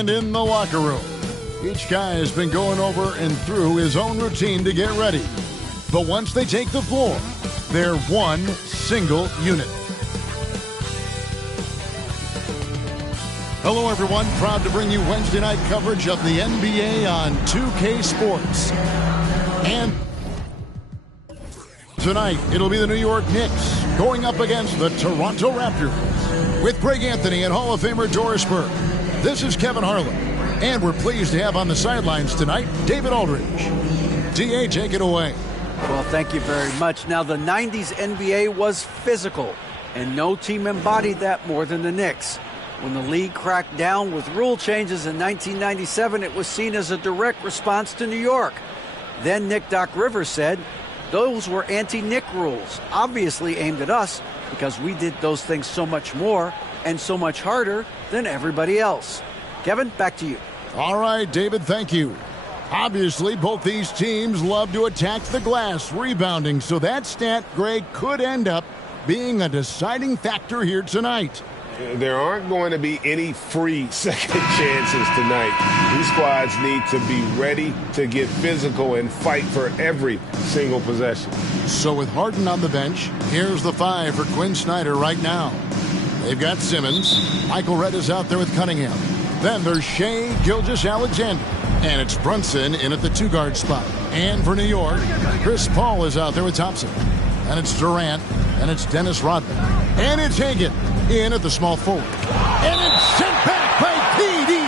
And in the locker room, each guy has been going over and through his own routine to get ready. But once they take the floor, they're one single unit. Hello, everyone. Proud to bring you Wednesday night coverage of the NBA on 2K Sports. And tonight, it'll be the New York Knicks going up against the Toronto Raptors. With Greg Anthony and Hall of Famer Doris Burke, this is Kevin Harlan. And we're pleased to have on the sidelines tonight, David Aldridge. DA, take it away. Well, thank you very much. Now, the 90s NBA was physical, and no team embodied that more than the Knicks. When the league cracked down with rule changes in 1997, it was seen as a direct response to New York. Then Nick Doc Rivers said, those were anti-Nick rules, obviously aimed at us because we did those things so much more and so much harder than everybody else. Kevin, back to you. All right, David, thank you. Obviously, both these teams love to attack the glass, rebounding, so that stat, Greg, could end up being a deciding factor here tonight. There aren't going to be any free second chances tonight. These squads need to be ready to get physical and fight for every single possession. So with Harden on the bench, here's the five for Quinn Snyder right now. They've got Simmons. Michael Redd is out there with Cunningham. Then there's Shai Gilgeous-Alexander. And it's Brunson in at the two-guard spot. And for New York, Chris Paul is out there with Thompson. And it's Durant. And it's Dennis Rodman. And it's Hagan in at the small forward. And it's sent back by PD.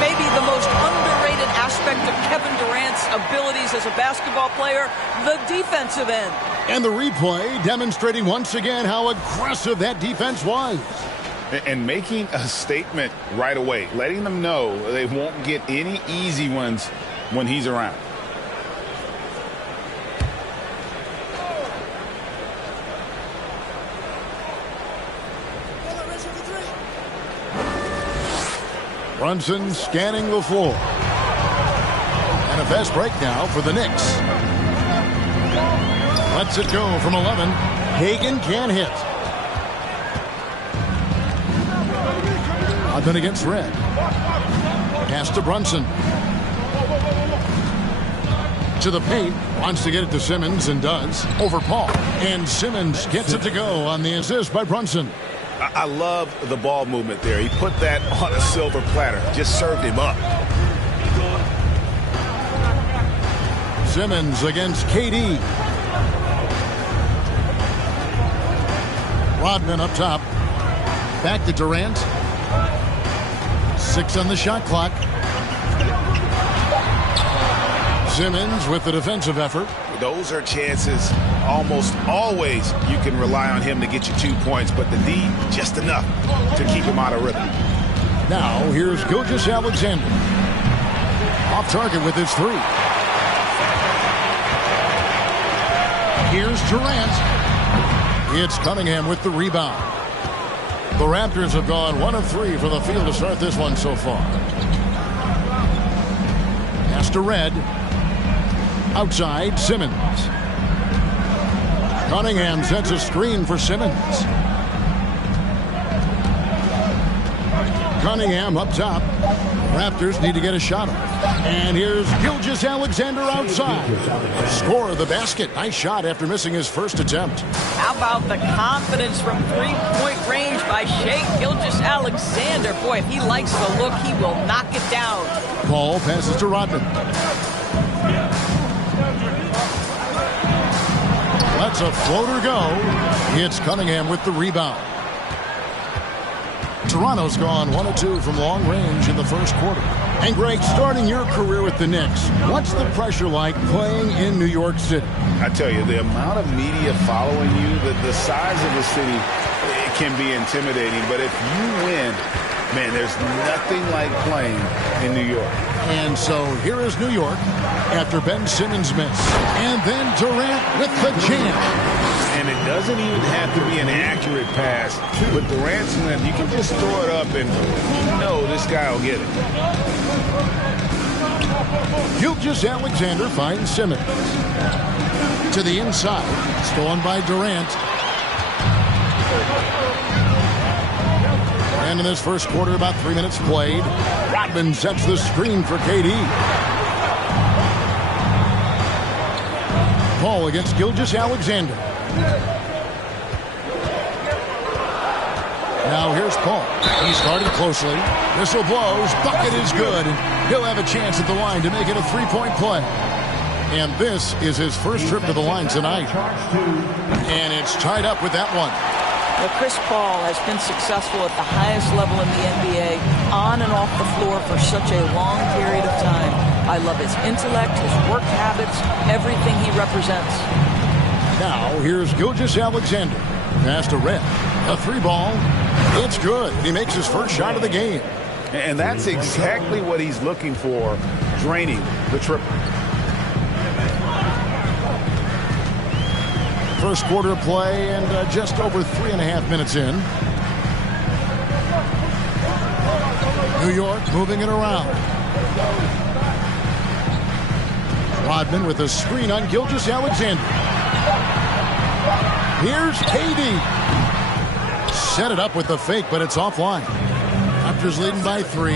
Maybe the most underrated aspect of Kevin Durant's abilities as a basketball player, the defensive end. And the replay demonstrating once again how aggressive that defense was. And making a statement right away, letting them know they won't get any easy ones when he's around. Brunson scanning the floor. And a fast break now for the Knicks. Lets it go from 11. Hagan can't hit. Rodman against Redd. Pass to Brunson. To the paint. Wants to get it to Simmons and does. Over Paul. And Simmons gets it to go on the assist by Brunson. I love the ball movement there. He put that on a silver platter. Just served him up. Simmons against KD. Rodman up top. Back to Durant. 6 on the shot clock. Simmons with the defensive effort. Those are chances almost always you can rely on him to get you 2 points, but the D just enough to keep him out of rhythm. Now here's Gilgeous-Alexander. Off target with his three. Here's Durant. It's Cunningham with the rebound. The Raptors have gone 1 of 3 from the field to start this one so far. Pass to Redd. Outside, Simmons. Cunningham sets a screen for Simmons. Cunningham up top. Raptors need to get a shot off. And here's Gilgeous-Alexander outside. Score the basket. Nice shot after missing his first attempt. How about the confidence from three-point range by Shai Gilgeous-Alexander? Boy, if he likes the look, he will knock it down. Paul passes to Rodman. Lets a floater go. It's Cunningham with the rebound. Toronto's gone 1 of 2 from long range in the first quarter. And Greg, starting your career with the Knicks, what's the pressure like playing in New York City? I tell you, the amount of media following you, the size of the city, it can be intimidating. But if you win, man, there's nothing like playing in New York. And so here is New York after Ben Simmons' miss. And then Durant with the jam. And it doesn't even have to be an accurate pass. With Durant's win, you can just throw it up and you know this guy will get it. Gilgeous-Alexander finds Simmons. To the inside. Stolen by Durant. And in this first quarter, about 3 minutes played. Rodman sets the screen for KD. Paul against Gilgeous-Alexander. Now here's Paul. He started closely. Whistle blows. Bucket is good. He'll have a chance at the line to make it a three-point play. And this is his first trip to the line tonight. And it's tied up with that one. Well, Chris Paul has been successful at the highest level in the NBA, on and off the floor for such a long period of time. I love his intellect, his work habits, everything he represents. Now, here's Gilgeous-Alexander. Pass to Red. A three ball. It's good. He makes his first shot of the game. And that's exactly what he's looking for, draining the triple. First quarter play and just over 3.5 minutes in. New York moving it around. Rodman with a screen on Gilgeous-Alexander. Here's KD. Set it up with the fake, but it's offline. Raptors leading by 3.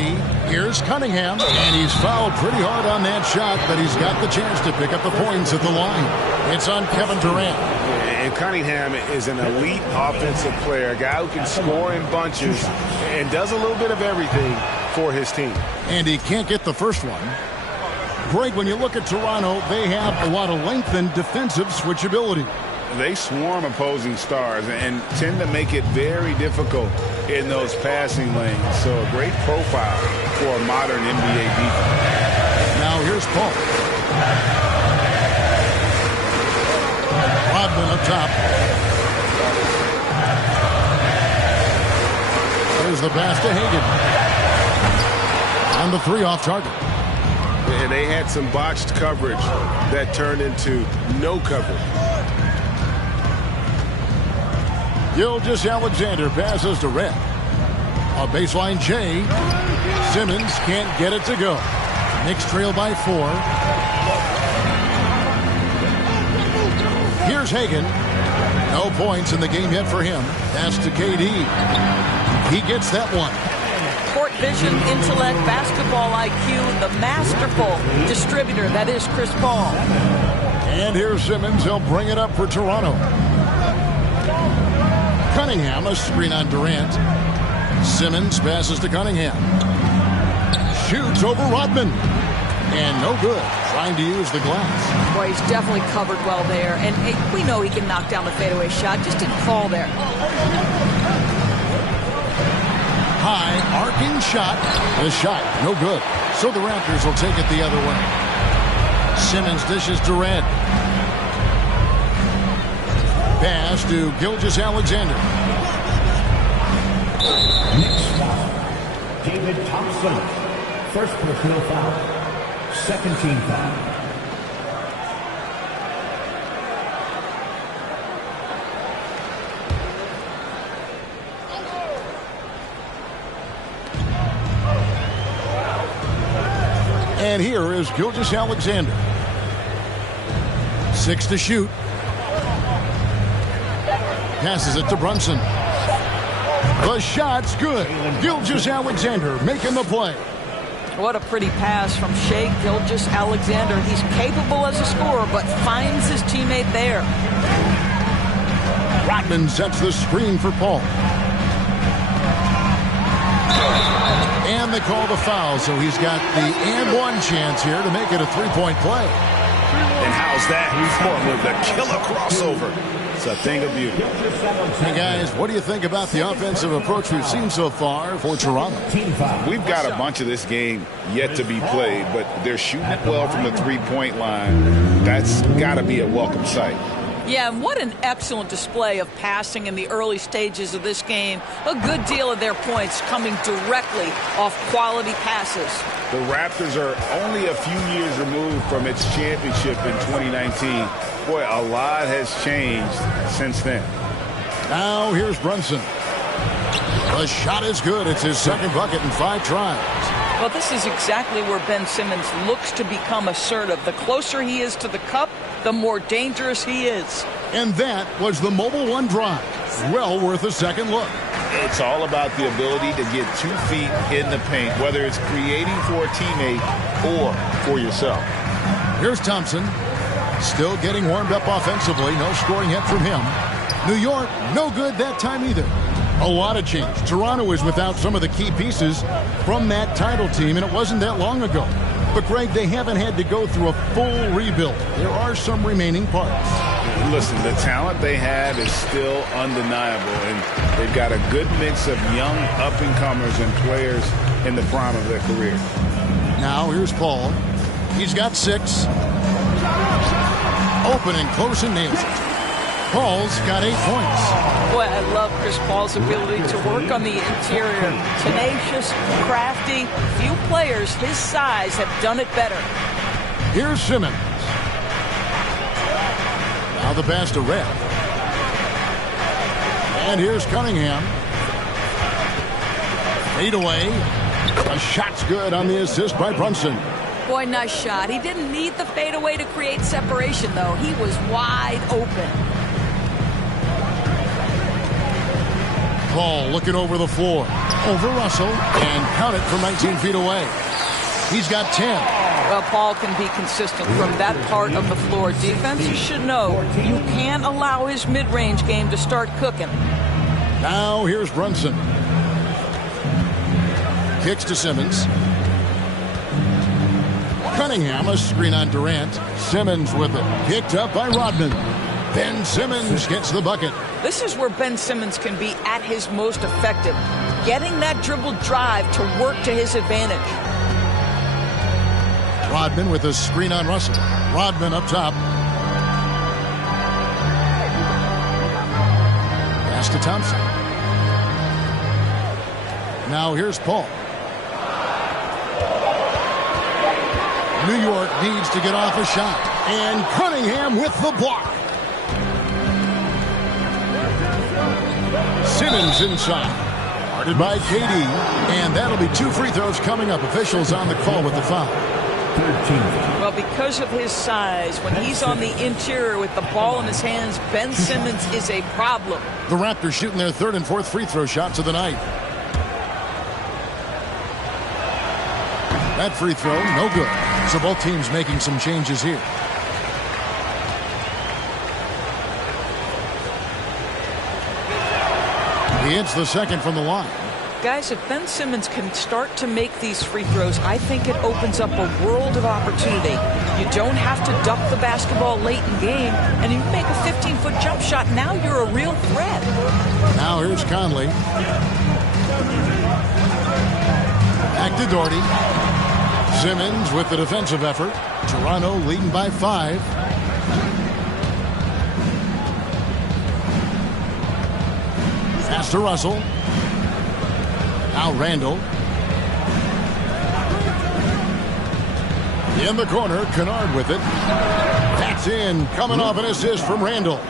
Here's Cunningham, and he's fouled pretty hard on that shot, but he's got the chance to pick up the points at the line. It's on Kevin Durant. And Cunningham is an elite offensive player, a guy who can score in bunches and does a little bit of everything for his team. And he can't get the first one. Greg, when you look at Toronto, they have a lot of length and defensive switchability. They swarm opposing stars and tend to make it very difficult in those passing lanes. So a great profile for a modern NBA defense. Now here's Paul. Rodman up top. Here's the pass to Hagan. And the three off target. And they had some botched coverage that turned into no coverage. Gilgeous-Alexander passes to Red. A baseline J. Simmons can't get it to go. Knicks trail by 4. Here's Hagan. No points in the game yet for him. Pass to KD. He gets that one. Court vision, intellect, basketball IQ, the masterful distributor that is Chris Paul. And here's Simmons. He'll bring it up for Toronto. Cunningham, a screen on Durant. Simmons passes to Cunningham. Shoots over Rodman. And no good. Trying to use the glass. Boy, he's definitely covered well there. And we know he can knock down the fadeaway shot. Just didn't fall there. High, arcing shot. The shot, no good. So the Raptors will take it the other way. Simmons dishes to Red. Pass to Gilgeous-Alexander. Next foul, David Thompson. First personal foul. Second team foul. And here is Gilgeous-Alexander. 6 to shoot. Passes it to Brunson. The shot's good. Gilgeous-Alexander making the play. What a pretty pass from Shai Gilgeous-Alexander. He's capable as a scorer, but finds his teammate there. Rodman sets the screen for Paul. And they call the foul, so he's got the and one chance here to make it a three-point play. And how's that? With the killer crossover. It's a thing of beauty. Hey, guys, what do you think about the offensive approach we've seen so far for Toronto? We've got a bunch of this game yet to be played, but they're shooting it well from the three-point line. That's got to be a welcome sight. Yeah, and what an excellent display of passing in the early stages of this game. A good deal of their points coming directly off quality passes. The Raptors are only a few years removed from its championship in 2019. Boy, a lot has changed since then. Now here's Brunson. The shot is good. It's his second bucket in 5 tries. Well, this is exactly where Ben Simmons looks to become assertive. The closer he is to the cup, the more dangerous he is. And that was the Mobile One drive. Well worth a second look. It's all about the ability to get 2 feet in the paint, whether it's creating for a teammate or for yourself. Here's Thompson. Still getting warmed up offensively. No scoring yet from him. New York, no good that time either. A lot of change. Toronto is without some of the key pieces from that title team, and it wasn't that long ago. But, Greg, they haven't had to go through a full rebuild. There are some remaining parts. Listen, the talent they have is still undeniable, and they've got a good mix of young up-and-comers and players in the prime of their career. Now, here's Paul. He's got 6. Open and close and nails it. Paul's got 8 points. Boy, I love Chris Paul's ability to work on the interior. Tenacious, crafty. Few players his size have done it better. Here's Simmons. Now the pass to Red. And here's Cunningham. Fade away. A shot's good on the assist by Brunson. Boy, nice shot. He didn't need the fadeaway to create separation, though. He was wide open. Paul looking over the floor. Over Russell. And count it from 19 feet away. He's got 10. Well, Paul can be consistent from that part of the floor. Defense, you should know, you can't allow his mid-range game to start cooking. Now here's Brunson. Kicks to Simmons. Cunningham, a screen on Durant. Simmons with it. Picked up by Rodman. Ben Simmons gets the bucket. This is where Ben Simmons can be at his most effective. Getting that dribble drive to work to his advantage. Rodman with a screen on Russell. Rodman up top. Pass to Thompson. Now here's Paul. New York needs to get off a shot. And Cunningham with the block. Simmons inside. Guarded by KD. And that'll be 2 free throws coming up. Officials on the call with the foul. 13. Well, because of his size, when he's on the interior with the ball in his hands, Ben Simmons is a problem. The Raptors shooting their 3rd and 4th free throw shots of the night. That free throw, no good. So both teams making some changes here. He hits the second from the line. Guys, if Ben Simmons can start to make these free throws, I think it opens up a world of opportunity. You don't have to duck the basketball late in game, and you make a 15-foot jump shot. Now you're a real threat. Now here's Conley. Back to Doherty. Simmons with the defensive effort. Toronto leading by 5. Pass to Russell. Now Randall. In the corner, Kennard with it. That's in. Coming off an assist from Randall.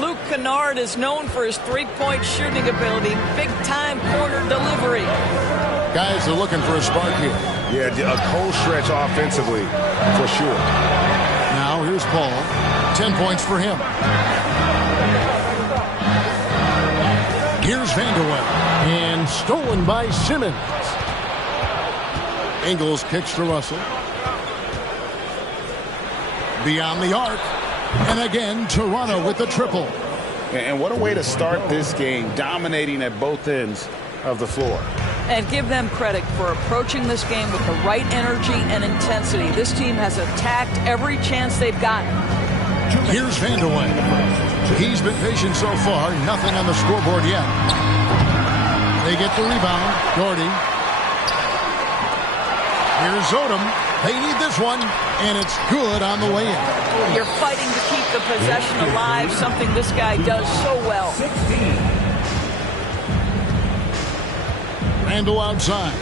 Luke Kennard is known for his three-point shooting ability. Big-time corner delivery. Guys are looking for a spark here. Yeah, a cold stretch offensively, for sure. Now here's Paul. 10 points for him. Here's Vanderwell. And stolen by Simmons. Ingles kicks to Russell. Beyond the arc. And again, Toronto with the triple. And what a way to start this game, dominating at both ends of the floor. And give them credit for approaching this game with the right energy and intensity. This team has attacked every chance they've gotten. Here's Vanderwell. He's been patient so far. Nothing on the scoreboard yet. They get the rebound. Doherty. Here's Odom. They need this one, and it's good on the way in. You're fighting to keep the possession alive, something this guy does so well. 16. Randall outside.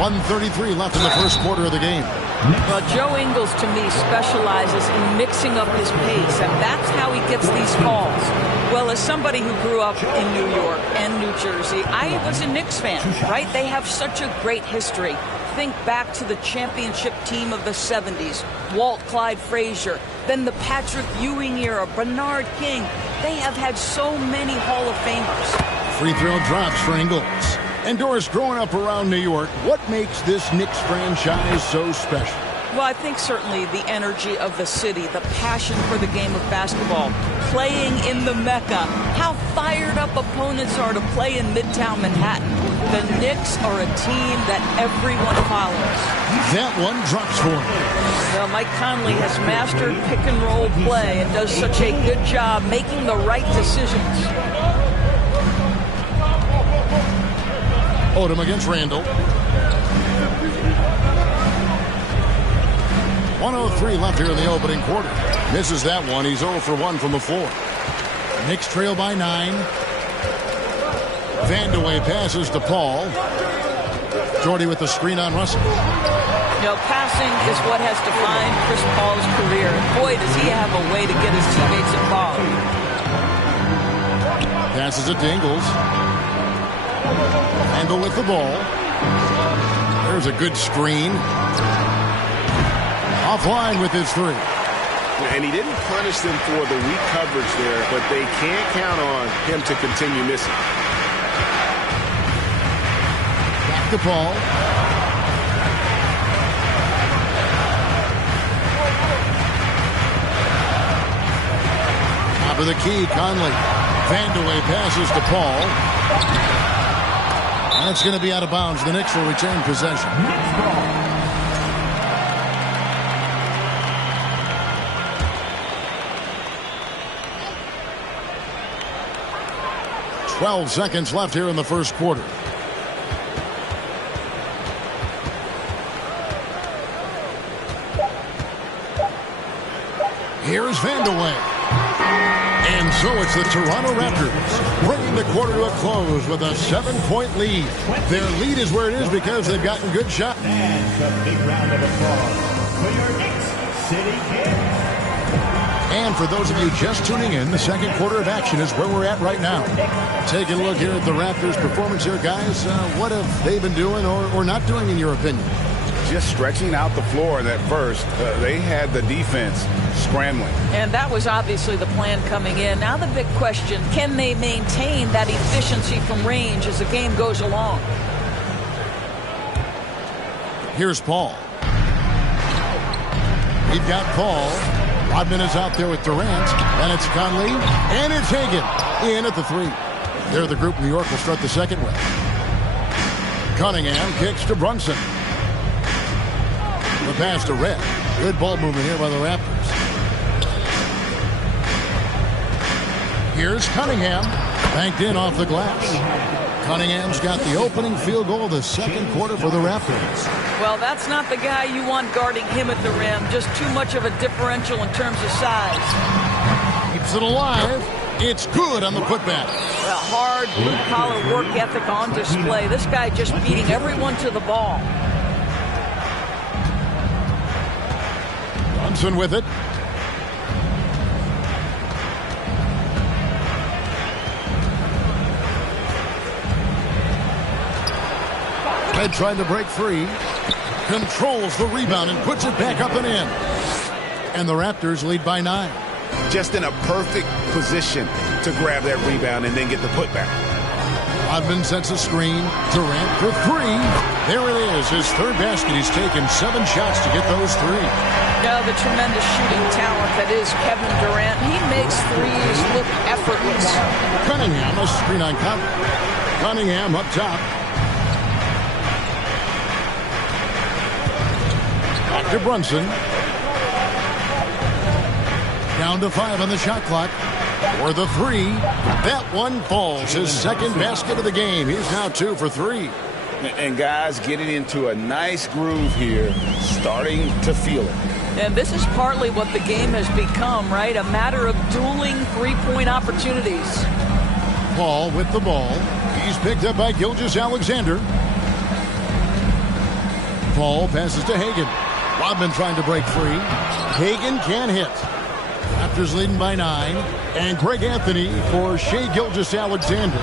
1:33 left in the first quarter of the game. Well, Joe Ingles, to me, specializes in mixing up his pace, and that's how he gets these calls. Well, as somebody who grew up in New York and New Jersey, I was a Knicks fan, right? They have such a great history. think back to the championship team of the 70s, Walt Clyde Frazier, then the Patrick Ewing era, Bernard King. They have had so many Hall of Famers. Free throw drops for Ingles. And Doris, growing up around New York, what makes this Knicks franchise so special? Well, I think certainly the energy of the city, the passion for the game of basketball, playing in the Mecca, how fired up opponents are to play in Midtown Manhattan. The Knicks are a team that everyone follows. That one drops for him. Well, Mike Conley has mastered pick and roll play and does such a good job making the right decisions. Odom against Randall. 1:03 left here in the opening quarter. Misses that one. He's 0 for 1 from the floor. Knicks trail by 9. Vandeweghe passes to Paul. Jordy with the screen on Russell. You know, passing is what has defined Chris Paul's career. Boy, does he have a way to get his teammates involved. Passes it to Ingles. Randall with the ball. There's a good screen. Offline with his three. And he didn't punish them for the weak coverage there, but they can't count on him to continue missing. Back to Paul. Top of the key, Conley. Vandeweghe passes to Paul. That's going to be out of bounds. The Knicks will retain possession. 12 seconds left here in the first quarter. Here's Vandeweghe. And so it's the Toronto Raptors bringing the quarter to a close with a 7-point lead. Their lead is where it is because they've gotten good shots. And a big round of applause for your Knicks City Kings. And for those of you just tuning in, the second quarter of action is where we're at right now. Taking a look here at the Raptors' performance here, guys. What have they been doing or not doing, in your opinion? Just stretching out the floor at first. They had the defense scrambling. And that was obviously the plan coming in. Now the big question, can they maintain that efficiency from range as the game goes along? Here's Paul. We've got Paul. Rodman is out there with Durant. And it's Conley. And it's Hagan in at the three. They're the group New York will start the second with. Cunningham kicks to Brunson. The pass to Red. Good ball movement here by the Raptors. Here's Cunningham. Banked in off the glass. Cunningham's got the opening field goal of the second quarter for the Raptors. Well, that's not the guy you want guarding him at the rim. Just too much of a differential in terms of size. Keeps it alive. It's good on the putback. A hard blue-collar work ethic on display. This guy just beating everyone to the ball. Brunson with it. Red trying to break free. Controls the rebound and puts it back up and in. And the Raptors lead by 9. Just in a perfect position to grab that rebound and then get the putback. Rodman sets a screen. Durant for three. There it is, his third basket. He's taken 7 shots to get those 3. Now the tremendous shooting talent that is Kevin Durant. He makes threes look effortless. Cunningham, a screen on Conley. Cunningham up top. Back to Brunson. Down to 5 on the shot clock. For the 3. That one falls. His second basket of the game. He's now 2 for 3. And guys getting into a nice groove here, starting to feel it. And this is partly what the game has become, right? A matter of dueling three-point opportunities. Paul with the ball. He's picked up by Gilgeous-Alexander. Paul passes to Hagan. Rodman trying to break free. Hagan can hit. Raptors leading by 9. And Greg Anthony for Shai Gilgeous-Alexander.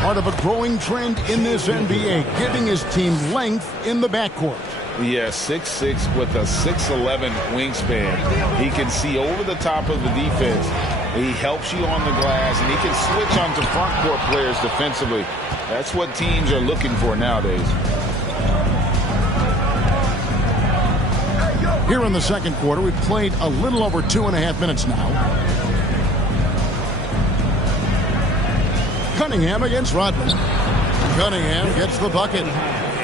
Part of a growing trend in this NBA, giving his team length in the backcourt. Yeah, 6'6" with a 6'11" wingspan. He can see over the top of the defense. He helps you on the glass, and he can switch onto front court players defensively. That's what teams are looking for nowadays. Here in the second quarter, we've played a little over 2.5 minutes now. Cunningham against Rodman. Cunningham gets the bucket.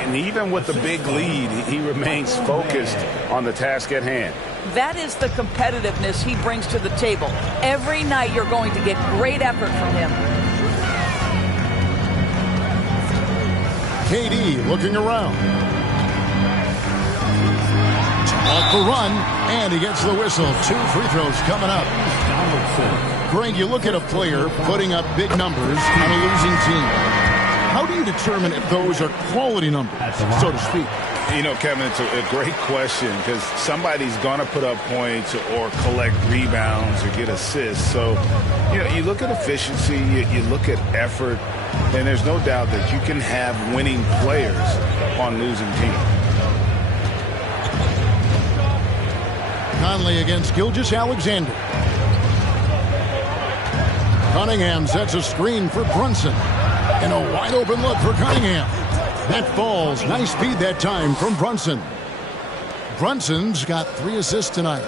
And even with the big lead, he remains focused on the task at hand. That is the competitiveness he brings to the table. Every night you're going to get great effort from him. KD looking around. Off the run, and he gets the whistle. 2 free throws coming up. Greg, you look at a player putting up big numbers on a losing team. How do you determine if those are quality numbers, so to speak? You know, Kevin, it's a great question because somebody's going to put up points or collect rebounds or get assists. So, you know, you look at efficiency, you look at effort, and there's no doubt that you can have winning players on losing teams. Conley against Gilgeous-Alexander. Cunningham sets a screen for Brunson. And a wide open look for Cunningham. That falls. Nice speed that time from Brunson. Brunson's got 3 assists tonight.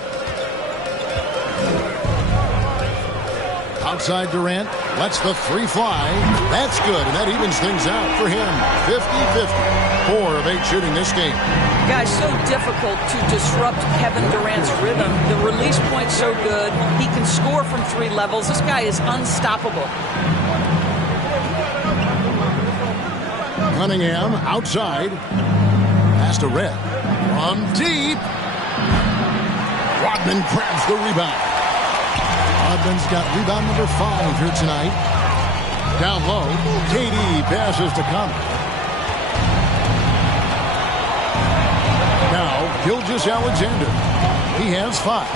Outside Durant. Lets the 3 fly. That's good. And that evens things out for him. 50-50. 4 of 8 shooting this game. Guys, so difficult to disrupt Kevin Durant's rhythm. The release point's so good. He can score from 3 levels. This guy is unstoppable. Cunningham outside. Pass to Red. From deep. Rodman grabs the rebound. Rodman's got rebound number 5 here tonight. Down low. KD passes to Conley. Now, Gilgeous-Alexander. He has 5.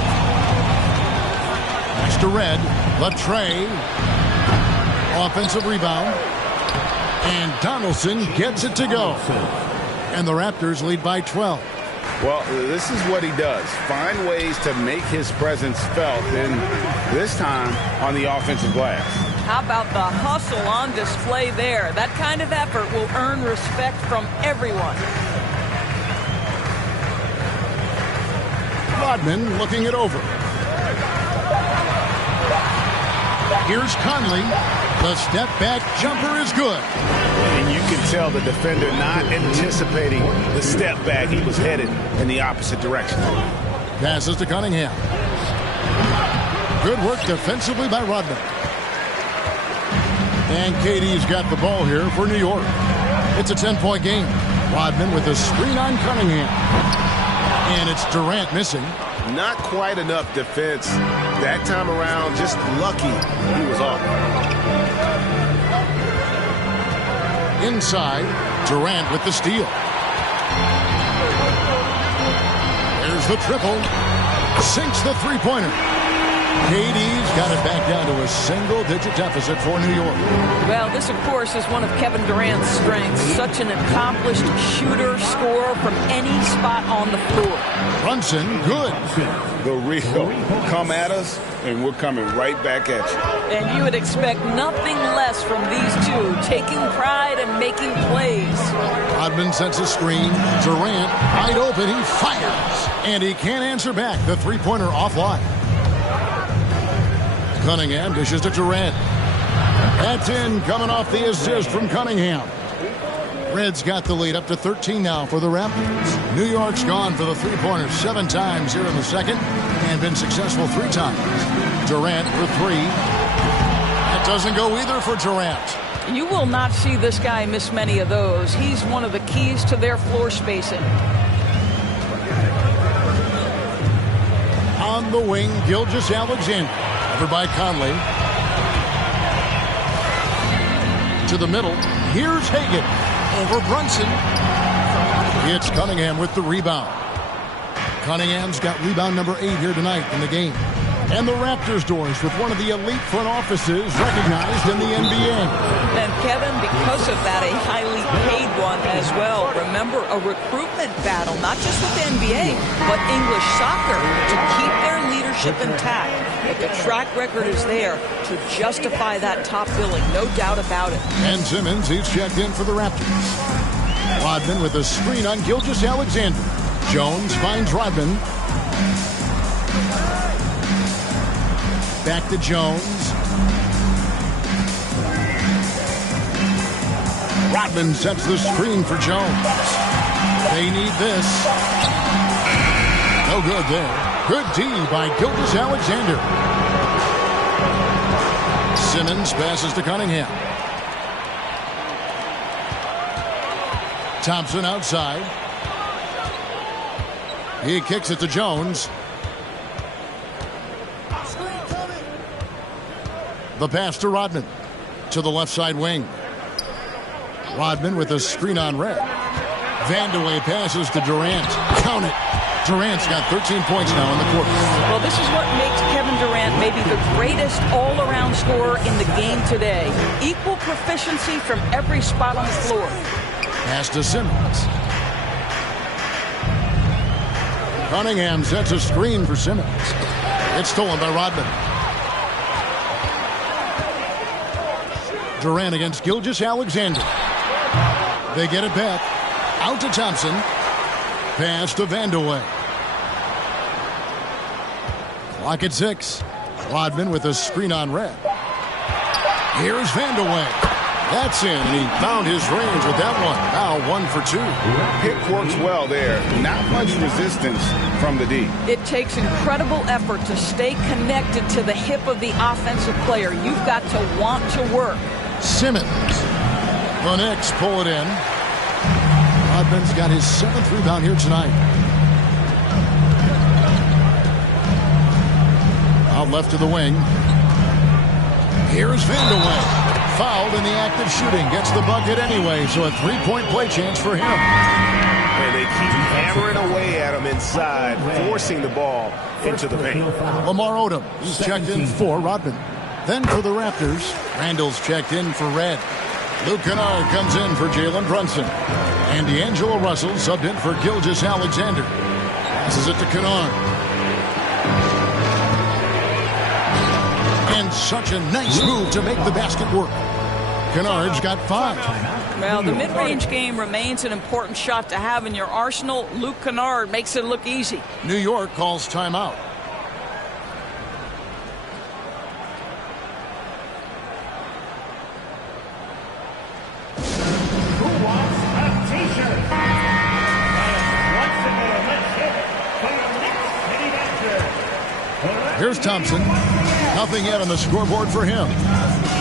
Pass to Red. Latrey. Offensive rebound. And Donaldson gets it to go. And the Raptors lead by 12. Well, this is what he does. Find ways to make his presence felt, and this time on the offensive glass. How about the hustle on display there? That kind of effort will earn respect from everyone. Rodman looking it over. Here's Conley. The step back jumper is good. And you can tell the defender not anticipating the step back. He was headed in the opposite direction. Passes to Cunningham. Good work defensively by Rodman. And KD's got the ball here for New York. It's a 10-point game. Rodman with a screen on Cunningham. And it's Durant missing. Not quite enough defense that time around. Just lucky he was off. Inside, Durant with the steal. There's the triple. Sinks the three-pointer. KD's got it back down to a single-digit deficit for New York. Well, this, of course, is one of Kevin Durant's strengths. Such an accomplished shooter, scorer from any spot on the floor. Brunson, good. The real come at us, and we're coming right back at you. And you would expect nothing less from these two, taking pride and making plays. Rodman sets a screen. Durant, wide open, he fires. And he can't answer back. The three-pointer offline. Cunningham dishes to Durant. That's in, coming off the assist from Cunningham. Red's got the lead up to 13 now for the Raptors. New York's gone for the three-pointer 7 times here in the second and been successful 3 times. Durant for 3. That doesn't go either for Durant. You will not see this guy miss many of those. He's one of the keys to their floor spacing. On the wing, Gilgeous-Alexander. Covered by Conley. To the middle. Here's Hagan. Over Brunson. It's Cunningham with the rebound. Cunningham's got rebound number 8 here tonight in the game. And the Raptors doors with one of the elite front offices recognized in the NBA. And Kevin, because of that, a highly paid one as well. Remember, a a recruitment battle, not just with the NBA, but English soccer, to keep their leadership intact. But the track record is there to justify that top billing, no doubt about it. And Simmons, he's checked in for the Raptors. Rodman with a screen on Gilgeous-Alexander. Jones finds Rodman. Back to Jones. Rodman sets the screen for Jones. They need this. No good there. Good D by Gilgeous-Alexander. Simmons passes to Cunningham. Thompson outside. He kicks it to Jones. The pass to Rodman. To the left side wing. Rodman with a screen on red. Vandeweghe passes to Durant. Count it. Durant's got 13 points now in the quarter. Well, this is what makes Kevin Durant maybe the greatest all-around scorer in the game today. Equal proficiency from every spot on the floor. Pass to Simmons. Cunningham sets a screen for Simmons. It's stolen by Rodman. Durant against Gilgeous-Alexander. They get it back. Out to Thompson. Pass to Vandeweghe. Clock at 6. Rodman with a screen on red. Here's Vandeweghe. That's in, and he found his range with that one. Now 1 for 2. Pick works well there. Not much resistance from the D. It takes incredible effort to stay connected to the hip of the offensive player. You've got to want to work. Simmons. The Knicks pull it in. Rodman's got his 7th rebound here tonight. Out left to the wing. Here's Vandeweghe. Fouled in the act of shooting. Gets the bucket anyway, so a 3-point play chance for him. And they keep hammering away at him inside, forcing the ball into the paint. Lamar Odom, he's checked in for Rodman. Then for the Raptors, Randall's checked in for Red. Luke Kennard comes in for Jalen Brunson. And D'Angelo Russell subbed in for Gilgeous-Alexander. Passes it to Kennard. And such a nice move to make the basket work. Kennard's got 5. Well, the mid-range game remains an important shot to have in your arsenal. Luke Kennard makes it look easy. New York calls timeout. Who wants a t-shirt? Once again, let's hit for the next city venture. Here's Thompson. Nothing yet on the scoreboard for him.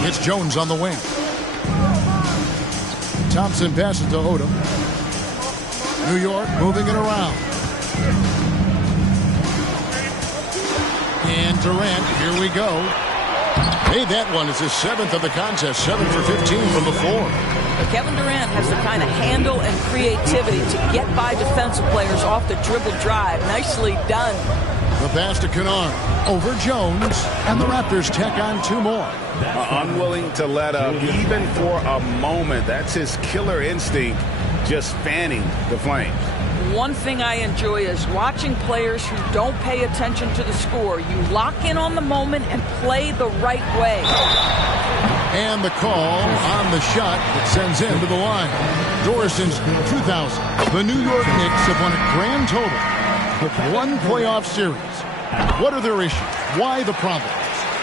It's Jones on the wing. Thompson passes to Odom. New York moving it around. And Durant, here we go. Hey, that one is his 7th of the contest. 7 for 15 from the floor. But Kevin Durant has the kind of handle and creativity to get by defensive players off the dribble drive. Nicely done. The pass to Kennard. Over Jones. And the Raptors tack on 2 more. Unwilling to let up, even for a moment. That's his killer instinct, just fanning the flame. One thing I enjoy is watching players who don't pay attention to the score. You lock in on the moment and play the right way. And the call on the shot that sends him to the line. Doris, since 2000, the New York Knicks have won a grand total of 1 playoff series. What are their issues? Why the problems?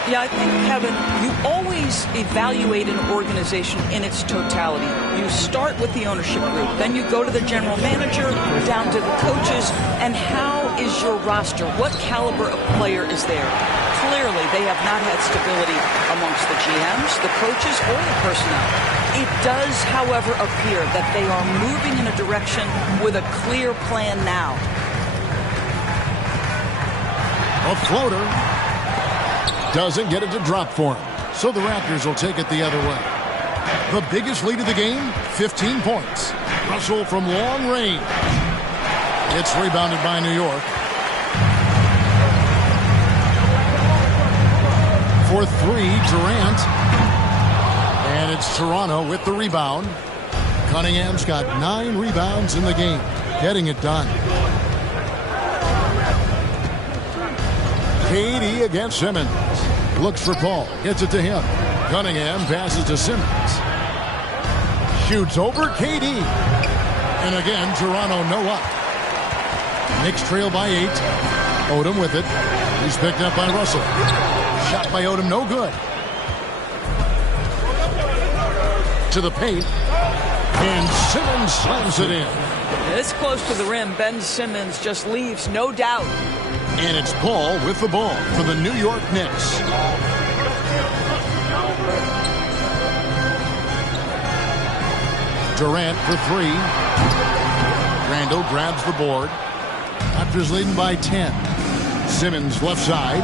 Yeah, I think, Kevin, you always evaluate an organization in its totality. You start with the ownership group, then you go to the general manager, down to the coaches, and how is your roster? What caliber of player is there? Clearly, they have not had stability amongst the GMs, the coaches, or the personnel. It does, however, appear that they are moving in a direction with a clear plan now. A floater. Doesn't get it to drop for him. So the Raptors will take it the other way. The biggest lead of the game, 15 points. Russell from long range. It's rebounded by New York. For 3, Durant. And it's Toronto with the rebound. Cunningham's got 9 rebounds in the game, getting it done. KD against Simmons. Looks for Paul. Gets it to him. Cunningham passes to Simmons. Shoots over KD. And again, Toronto no up. Knicks trail by 8. Odom with it. He's picked up by Russell. Shot by Odom, no good. To the paint. And Simmons slams it in. This close to the rim, Ben Simmons just leaves, no doubt. And it's Paul with the ball for the New York Knicks. Durant for 3. Randall grabs the board. Raptors leading by 10. Simmons left side.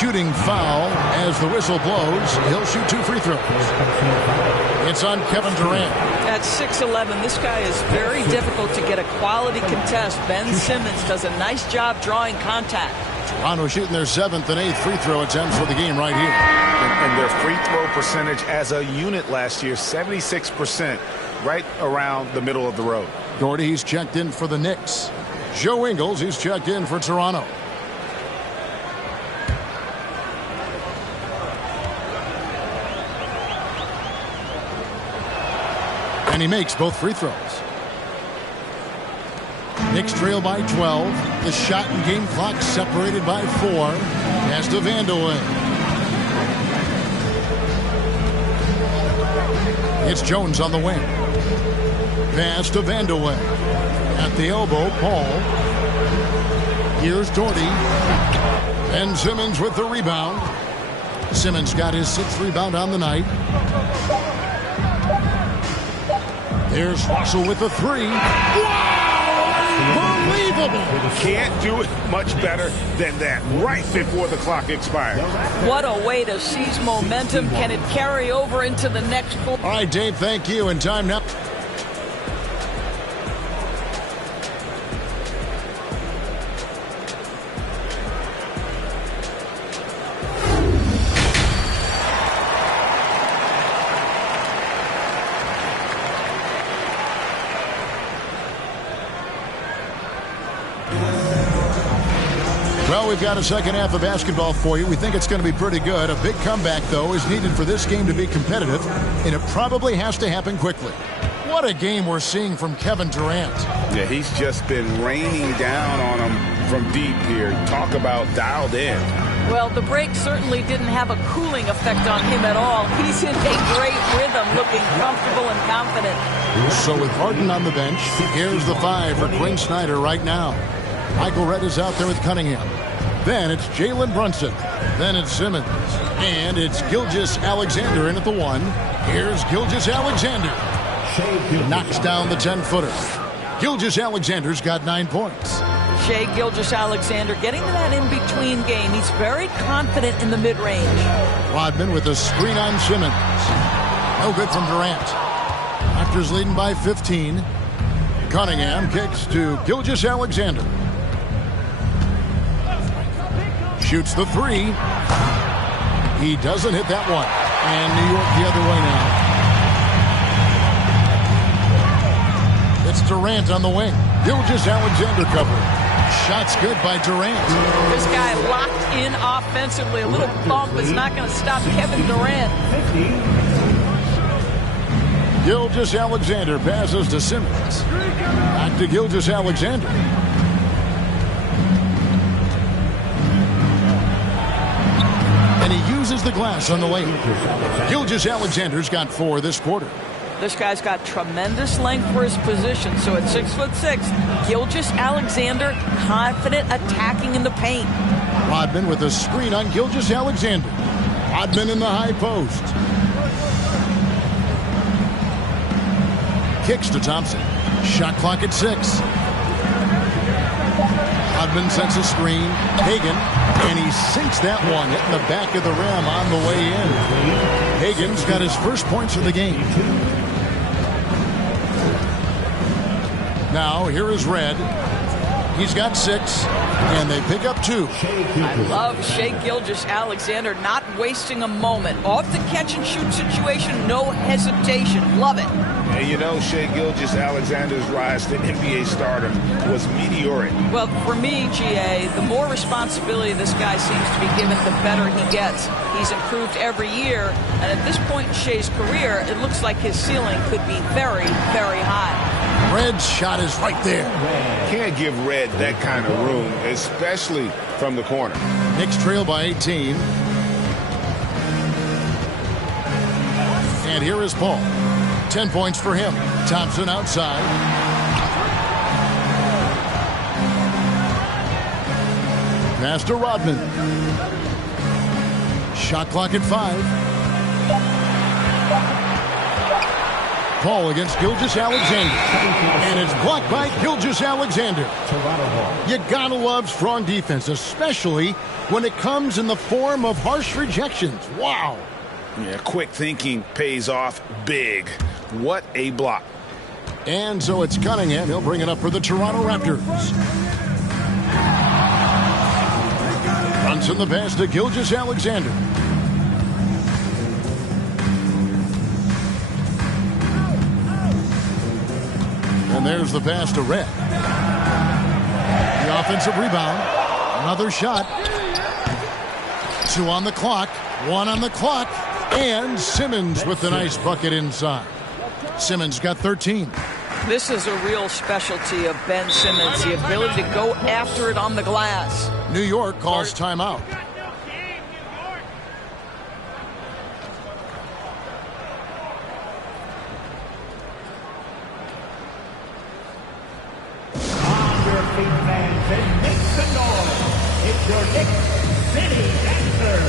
Shooting foul as the whistle blows. He'll shoot 2 free throws. It's on Kevin Durant. At 6'11", this guy is very difficult to get a quality contest. Ben Simmons does a nice job drawing contact. Toronto shooting their 7th and 8th free throw attempts for the game right here. And their free throw percentage as a unit last year, 76%, right around the middle of the road. Gordy, he's checked in for the Knicks. Joe Ingles, he's checked in for Toronto. And he makes both free throws. Knicks trail by 12. The shot and game clock separated by 4. Pass to Vandeweghe. It's Jones on the wing. Pass to Vandeweghe. At the elbow, Paul. Here's Doherty. Ben Simmons with the rebound. Simmons got his 6th rebound on the night. There's Russell with the 3. Wow! Unbelievable! Can't do it much better than that right before the clock expires. What a way to seize momentum. Can it carry over into the next quarter? All right, Dave, thank you. And time now. Well, we've got a second half of basketball for you. We think it's going to be pretty good. A big comeback, though, is needed for this game to be competitive, and it probably has to happen quickly. What a game we're seeing from Kevin Durant. Yeah, he's just been raining down on him from deep here. Talk about dialed in. Well, the break certainly didn't have a cooling effect on him at all. He's in a great rhythm, looking comfortable and confident. So with Harden on the bench, here's the 5 for Quinn Snyder right now. Michael Redd is out there with Cunningham. Then it's Jalen Brunson. Then it's Simmons. And it's Gilgeous-Alexander in at the 1. Here's Gilgeous-Alexander. Knocks down the 10-footer. Gilgeous-Alexander's got 9 points. Shai Gilgeous-Alexander getting to that in-between game. He's very confident in the mid-range. Rodman with a screen on Simmons. No good from Durant. Raptors leading by 15. Cunningham kicks to Gilgeous-Alexander. Shoots the 3. He doesn't hit that one. And New York the other way now. It's Durant on the wing. Gilgeous-Alexander covered. Shot's good by Durant. This guy locked in offensively. A little bump is not going to stop Kevin Durant. Gilgeous-Alexander passes to Simmons. Back to Gilgeous-Alexander. And he uses the glass on the lane. Gilgeous-Alexander's got 4 this quarter. This guy's got tremendous length for his position. So at 6'6", Gilgeous-Alexander confident attacking in the paint. Rodman with a screen on Gilgeous-Alexander. Rodman in the high post. Kicks to Thompson. Shot clock at 6. Rodman sets a screen. Hagan, and he sinks that one, hitting the back of the rim on the way in. Hagan's got his first points of the game. Now, here is Redd. He's got 6, and they pick up 2. I love Shai Gilgeous-Alexander not wasting a moment. Off the catch-and-shoot situation, no hesitation. Love it. And you know, Shai Gilgeous-Alexander's rise to NBA stardom was meteoric. Well, for me, GA, the more responsibility this guy seems to be given, the better he gets. He's improved every year, and at this point in Shai's career, it looks like his ceiling could be very, very high. Red's shot is right there. Can't give Red that kind of room, especially from the corner. Knicks trail by 18. And here is Paul. 10 points for him. Thompson outside. Pass to Rodman. Shot clock at 5. Paul against Gilgeous-Alexander. And it's blocked by Gilgeous-Alexander. You gotta love strong defense, especially when it comes in the form of harsh rejections. Wow. Yeah, quick thinking pays off big. What a block. And so it's Cunningham. He'll bring it up for the Toronto Raptors. Brunson the pass to Gilgeous-Alexander. And there's the pass to Red. The offensive rebound. Another shot. 2 on the clock. 1 on the clock. And Simmons with the nice bucket inside. Simmons got 13. This is a real specialty of Ben Simmons, the ability to go after it on the glass. New York calls timeout. On your feet, fans, and make some noise. It's your Knicks City Answer.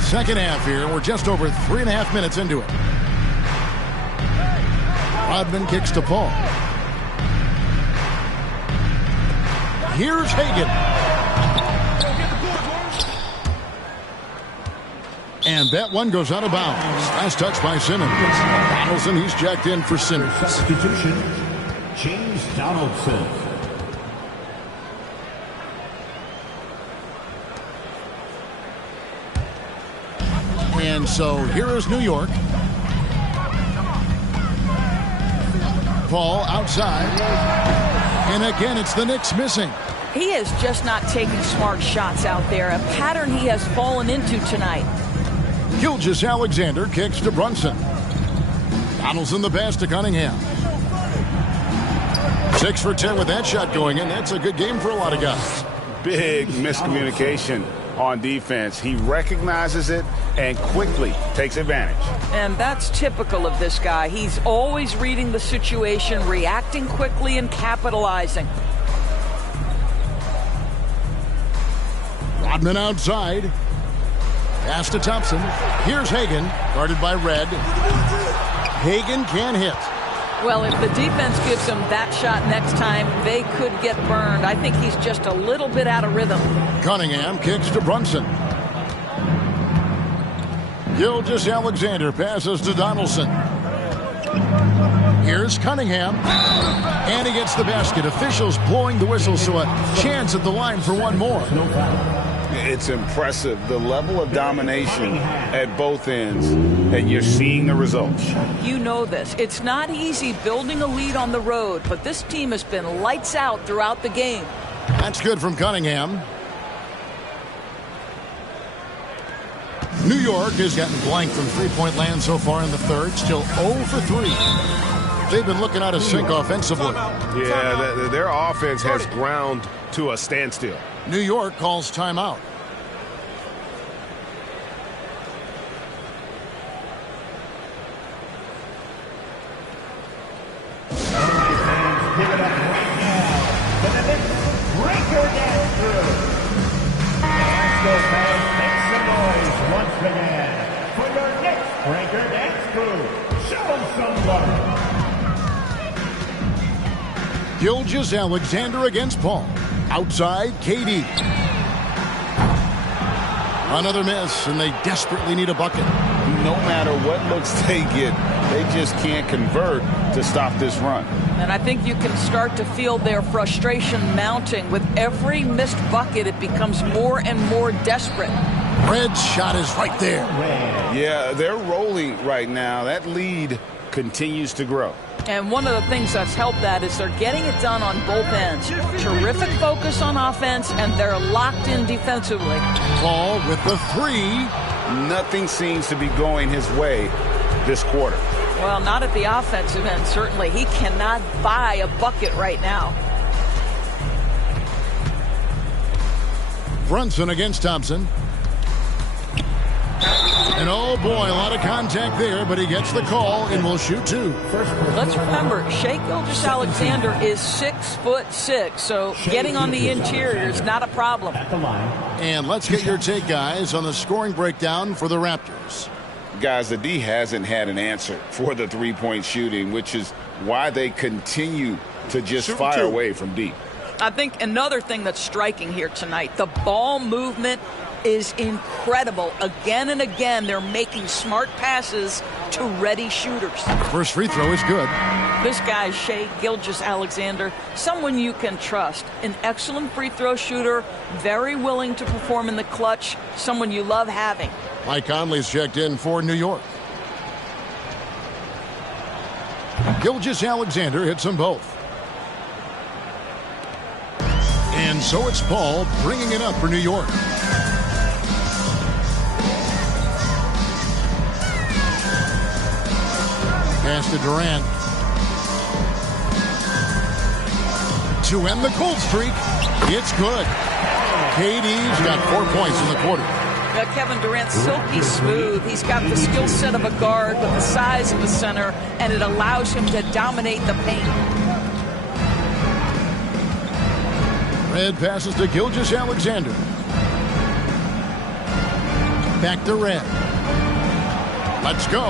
Second half here. We're just over 3.5 minutes into it. Rodman kicks to Paul. Here's Hagan. And that one goes out of bounds. Last touch by Simmons. Donaldson, he's jacked in for Simmons. Substitution, James Donaldson. And so here is New York. Paul outside. And again, it's the Knicks missing. He is just not taking smart shots out there, a pattern he has fallen into tonight. Gilgeous-Alexander kicks to Brunson. Donaldson the pass to Cunningham. 6 for 10 with that shot going in. That's a good game for a lot of guys. Big miscommunication on defense. He recognizes it and quickly takes advantage. And that's typical of this guy. He's always reading the situation, reacting quickly, and capitalizing. Rodman outside. Pass to Thompson. Here's Hagan, guarded by Red. Hagan can hit. Well, if the defense gives him that shot next time, they could get burned. I think he's just a little bit out of rhythm. Cunningham kicks to Brunson. Gilgeous-Alexander passes to Donaldson. Here's Cunningham. And he gets the basket. Officials blowing the whistle, so a chance at the line for one more. it's impressive, the level of domination at both ends, and you're seeing the results. You know this. It's not easy building a lead on the road, but this team has been lights out throughout the game. That's good from Cunningham. New York has gotten blank from three-point land so far in the third. Still 0 for 3. They've been looking out of sync offensively. Yeah, their offense has ground to a standstill. New York calls timeout. Give it up right now for the next breaker dance crew. Astro fans, make some noise once again for your next breaker dance crew. Show them some love. Gilgeous-Alexander against Paul. Outside, KD. Another miss, and they desperately need a bucket. No matter what looks they get, they just can't convert to stop this run. And I think you can start to feel their frustration mounting. With every missed bucket, it becomes more and more desperate. Red's shot is right there. Yeah, they're rolling right now. That lead continues to grow. And one of the things that's helped that is they're getting it done on both ends. Terrific focus on offense, and they're locked in defensively. Paul with the three. Nothing seems to be going his way this quarter. Well, not at the offensive end, certainly. He cannot buy a bucket right now. Brunson against Thompson. And oh boy, a lot of contact there, but he gets the call and will shoot two. Let's remember, Shai Gilgeous-Alexander is 6'6", so getting on the interior is not a problem. And let's get your take, guys, on the scoring breakdown for the Raptors. Guys, the D hasn't had an answer for the three-point shooting, which is why they continue to just fire away from deep. I think another thing that's striking here tonight, the ball movement is incredible. Again and again, they're making smart passes to ready shooters. First free throw is good. This guy, Shai Gilgeous-Alexander, someone you can trust. An excellent free throw shooter, very willing to perform in the clutch, someone you love having. Mike Conley's checked in for New York. Gilgeous-Alexander hits them both. And so it's Paul bringing it up for New York. Pass to Durant. To end the cold streak, it's good. KD's got 4 points in the quarter. Kevin Durant's silky smooth. He's got the skill set of a guard with the size of a center, and it allows him to dominate the paint. Red passes to Gilgeous-Alexander. Back to Red. Let's go.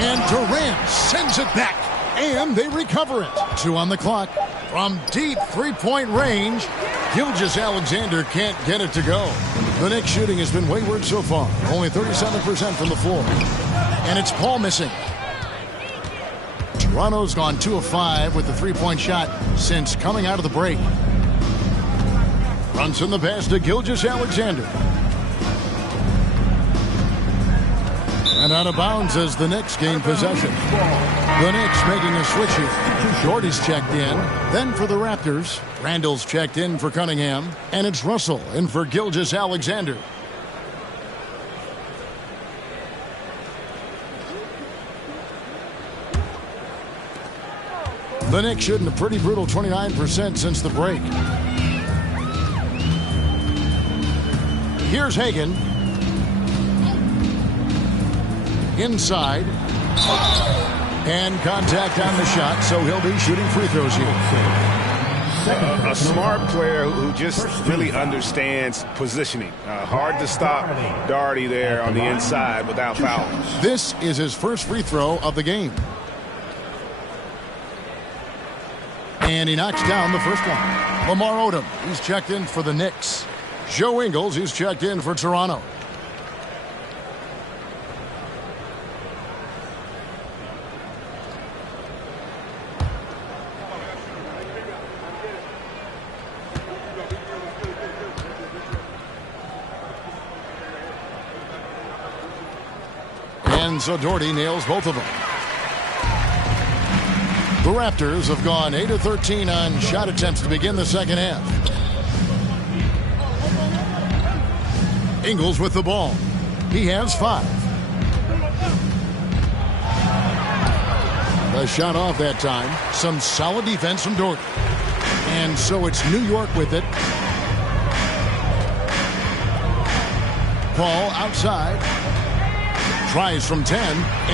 And Durant sends it back. And they recover it. 2 on the clock. From deep three-point range, Gilgeous-Alexander can't get it to go. The Knicks shooting has been wayward so far. Only 37% from the floor. And it's Paul missing. Toronto's gone 2 of 5 with the three-point shot since coming out of the break. Brunson the pass to Gilgeous-Alexander. And out of bounds as the Knicks gain possession. The Knicks making a switch here. Shorty's checked in. Then for the Raptors, Randall's checked in for Cunningham. And it's Russell in for Gilgeous-Alexander. The Knicks shooting a pretty brutal 29% since the break. Here's Hagan. Inside. And contact on the shot, so he'll be shooting free throws here. A smart player who just really understands positioning. Hard to stop Doherty there on the inside without fouling. This is his first free throw of the game. And he knocks down the first one. Lamar Odom, he's checked in for the Knicks. Joe Ingles, he's checked in for Toronto. And so Doherty nails both of them. The Raptors have gone 8 of 13 on shot attempts to begin the second half. Ingles with the ball. He has 5. A shot off that time. Some solid defense from Doherty. And so it's New York with it. Paul outside. Tries from 10,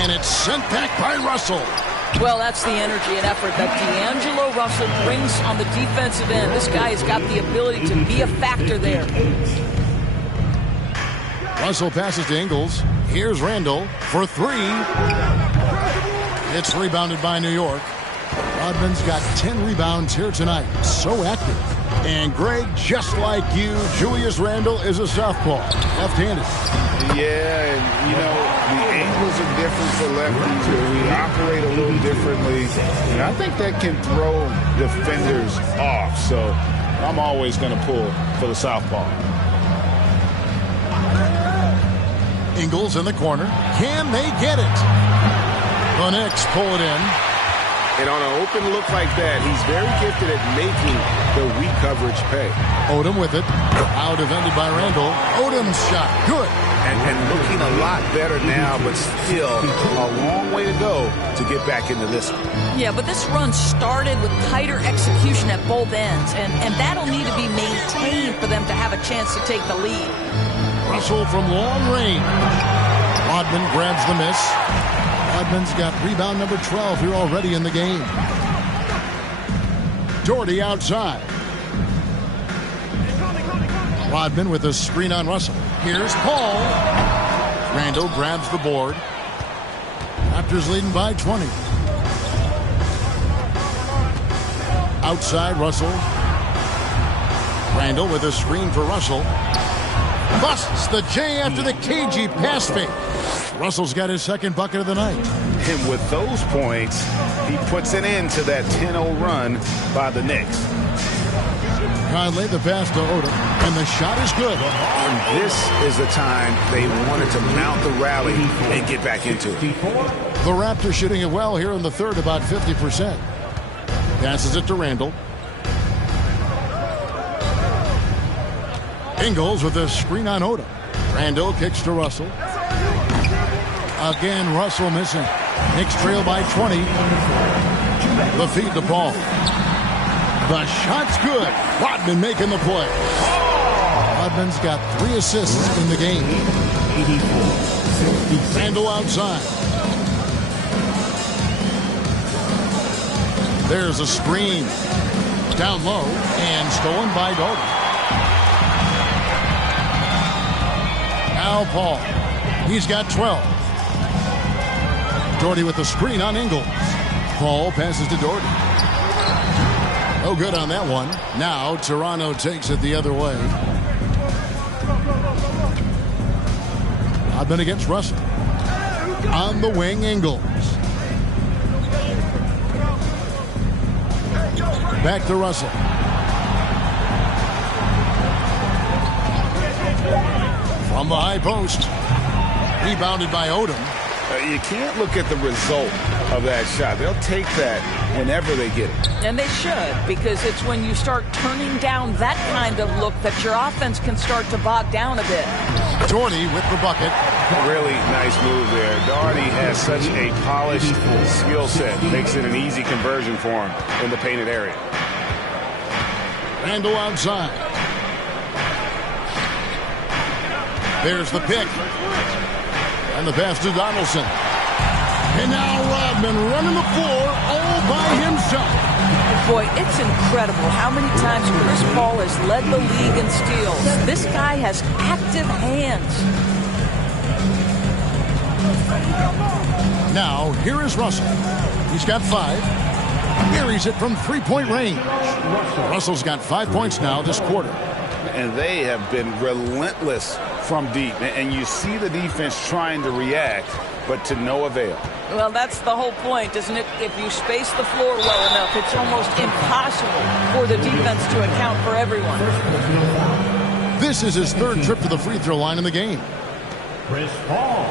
and it's sent back by Russell. Well, that's the energy and effort that D'Angelo Russell brings on the defensive end. This guy has got the ability to be a factor there. Russell passes to Ingles. Here's Randall for 3. It's rebounded by New York. Rodman's got 10 rebounds here tonight. So active. And Greg, just like you, Julius Randle is a southpaw, left-handed. Yeah, and you know, the angles are different for lefties. We operate a little differently. And I think that can throw defenders off. So I'm always going to pull for the southpaw. Ingles in the corner. Can they get it? The Knicks pull it in. And on an open look like that, he's very gifted at making the weak coverage pay. Odom with it. Out defended by Randall. Odom's shot. Good. And looking a lot better now, but still a long way to go to get back into this one. Yeah, but this run started with tighter execution at both ends, and that'll need to be maintained for them to have a chance to take the lead. Russell from long range. Rodman grabs the miss. Rodman's got rebound number 12 here already in the game. Doherty outside. Rodman with a screen on Russell. Here's Paul. Randall grabs the board. Raptors leading by 20. Outside Russell. Randall with a screen for Russell. Busts the J after the cagey pass fake. Russell's got his second bucket of the night. And with those points, he puts an end to that 10-0 run by the Knicks. Conley the pass to Odom, and the shot is good. And this is the time they wanted to mount the rally and get back into it. The Raptors shooting it well here in the third, about 50%. Passes it to Randall. Ingles with a screen on Odom. Randall kicks to Russell. Again, Russell missing. Knicks trail by 20. The feed to Paul. The shot's good. Rodman making the play. Rodman's got 3 assists in the game. Randall outside. There's a screen. Down low and stolen by Doherty. Now Paul. He's got 12. Doherty with the screen on Ingles. Paul passes to Doherty. No good on that one. Now Toronto takes it the other way. Rodman against Russell. On the wing, Ingles. Back to Russell. From the high post. Rebounded by Odom. You can't look at the result of that shot. They'll take that whenever they get it. And they should, because it's when you start turning down that kind of look that your offense can start to bog down a bit. Doherty with the bucket. Really nice move there. Doherty has such a polished skill set. Makes it an easy conversion for him in the painted area. Randall outside. There's the pick. And the pass to Donaldson. And now Rodman running the floor all by himself. Boy, it's incredible how many times Chris Paul has led the league in steals. This guy has active hands. Now, here is Russell. He's got 5. Carries it from three-point range. Russell's got 5 points now this quarter. And they have been relentless from deep. And you see the defense trying to react, but to no avail. Well, that's the whole point, isn't it? If you space the floor well enough, it's almost impossible for the defense to account for everyone. This is his 3rd trip to the free throw line in the game. Chris Paul.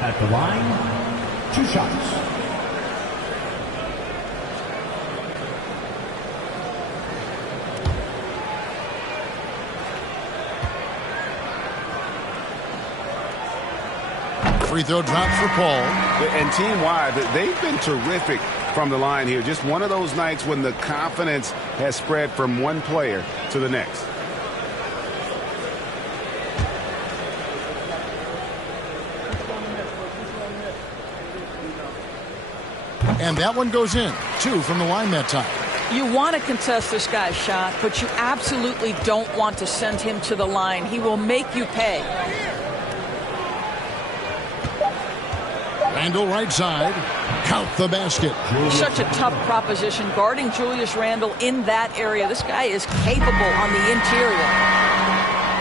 At the line, 2 shots. Free throw drops for Paul. And team-wide, they've been terrific from the line here. Just one of those nights when the confidence has spread from one player to the next. And that one goes in. 2 from the line that time. You want to contest this guy's shot, but you absolutely don't want to send him to the line. He will make you pay. Randle right side. Count the basket. Such a tough proposition guarding Julius Randle in that area. This guy is capable on the interior.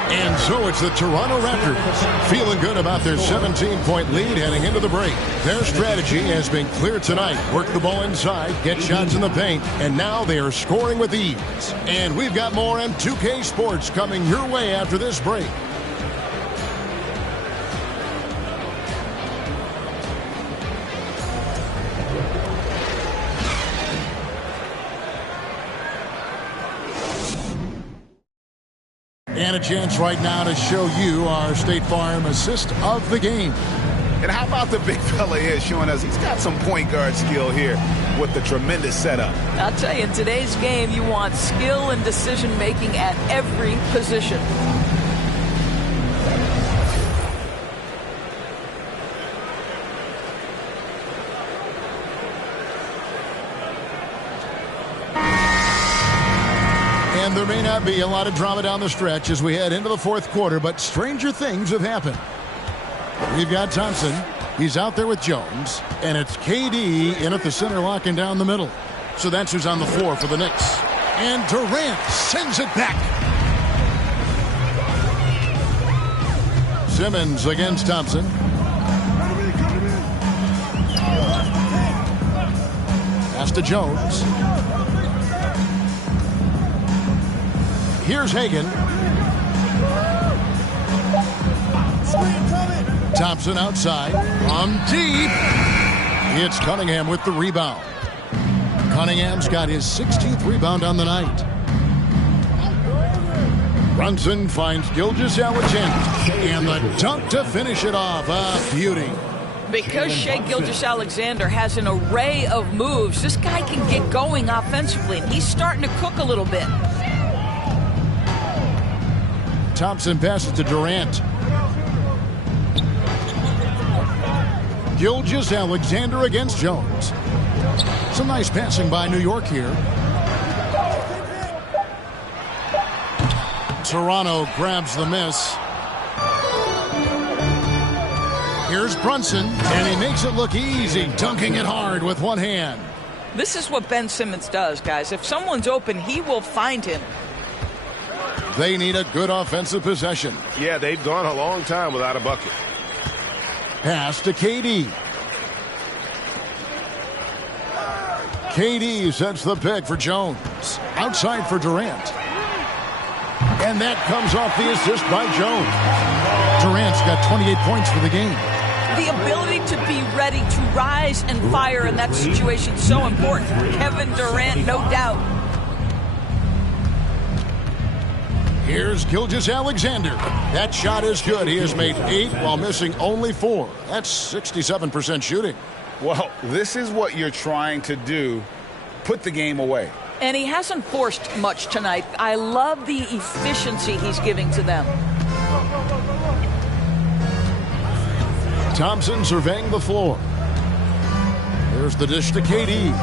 And so it's the Toronto Raptors feeling good about their 17-point lead heading into the break. Their strategy has been clear tonight. Work the ball inside, get shots in the paint, and now they are scoring with ease. And we've got more M2K Sports coming your way after this break. And a chance right now to show you our State Farm assist of the game. And how about the big fella here showing us he's got some point guard skill here with the tremendous setup. I'll tell you, in today's game, you want skill and decision-making at every position. And there may not be a lot of drama down the stretch as we head into the fourth quarter, but stranger things have happened. We've got Thompson. He's out there with Jones. And it's KD in at the center, locking down the middle. So that's who's on the floor for the Knicks. And Durant sends it back. Simmons against Thompson. Pass to Jones. Here's Hagan. Thompson outside. From deep. It's Cunningham with the rebound. Cunningham's got his 16th rebound on the night. Brunson finds Gilgeous-Alexander. And the dunk to finish it off. A beauty. Because Shai Gilgeous-Alexander has an array of moves, this guy can get going offensively. And he's starting to cook a little bit. Thompson passes to Durant. Gilgeous-Alexander against Jones. Some nice passing by New York here. Toronto grabs the miss. Here's Brunson, and he makes it look easy, dunking it hard with one hand. This is what Ben Simmons does, guys. If someone's open, he will find him. They need a good offensive possession. Yeah, they've gone a long time without a bucket. Pass to KD. KD sets the pick for Jones. Outside for Durant. And that comes off the assist by Jones. Durant's got 28 points for the game. The ability to be ready to rise and fire in that situation is so important. Kevin Durant, no doubt. Here's Gilgeous-Alexander. That shot is good. He has made 8 while missing only 4. That's 67% shooting. Well, this is what you're trying to do. Put the game away. And he hasn't forced much tonight. I love the efficiency he's giving to them. Thompson surveying the floor. There's the dish to KD.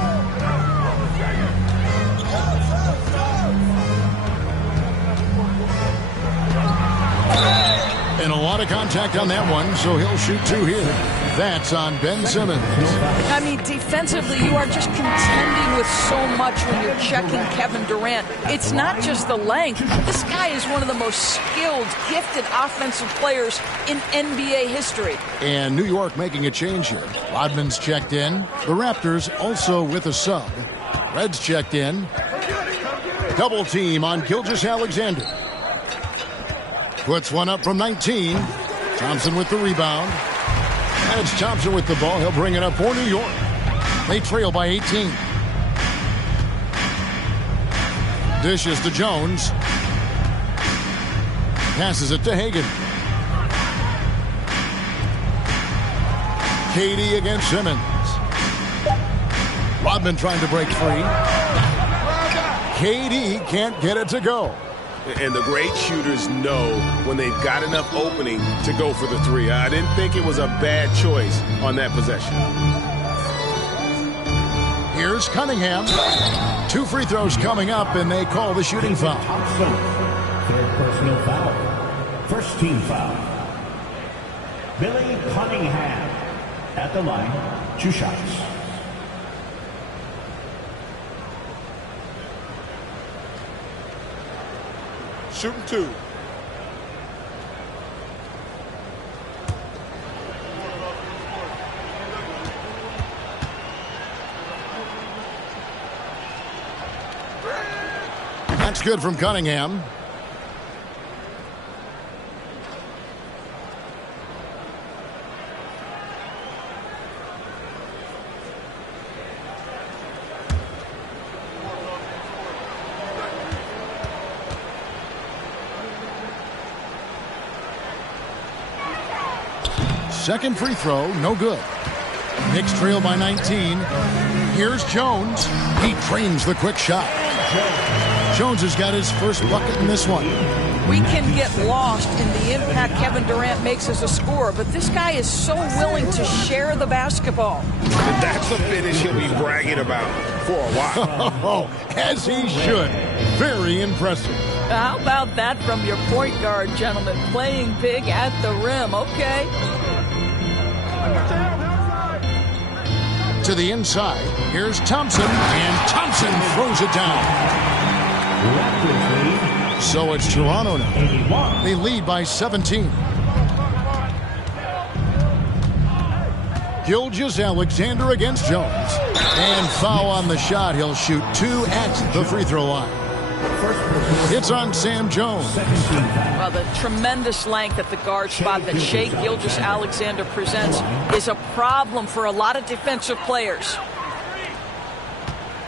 And a lot of contact on that one, so he'll shoot 2 here. That's on Ben Simmons. I mean, defensively, you are just contending with so much when you're checking Kevin Durant. It's not just the length. This guy is one of the most skilled, gifted offensive players in NBA history. And New York making a change here. Rodman's checked in. The Raptors also with a sub. Reds checked in. Double team on Gilgeous-Alexander. Puts one up from 19. Thompson with the rebound. And it's Thompson with the ball. He'll bring it up for New York. They trail by 18. Dishes to Jones. Passes it to Hagan. KD against Simmons. Rodman trying to break free. KD can't get it to go. And the great shooters know when they've got enough opening to go for the three. I didn't think it was a bad choice on that possession. Here's Cunningham. 2 free throws coming up, and they call the shooting foul. Third personal foul. First team foul. Billy Cunningham at the line. 2 shots. Shooting 2. That's good from Cunningham. Second free throw, no good. Knicks trail by 19. Here's Jones. He drains the quick shot. Jones has got his first bucket in this one. We can get lost in the impact Kevin Durant makes as a scorer, but this guy is so willing to share the basketball. And that's a finish he'll be bragging about for a while. As he should. Very impressive. How about that from your point guard, gentlemen? Playing big at the rim, okay? To the inside, here's Thompson, and Thompson throws it down. So it's Toronto now. They lead by 17. Gilgeous-Alexander against Jones. And foul on the shot. He'll shoot 2 at the free throw line. It's on Sam Jones. Well, the tremendous length at the guard spot that Shai Gilgeous-Alexander presents is a problem for a lot of defensive players.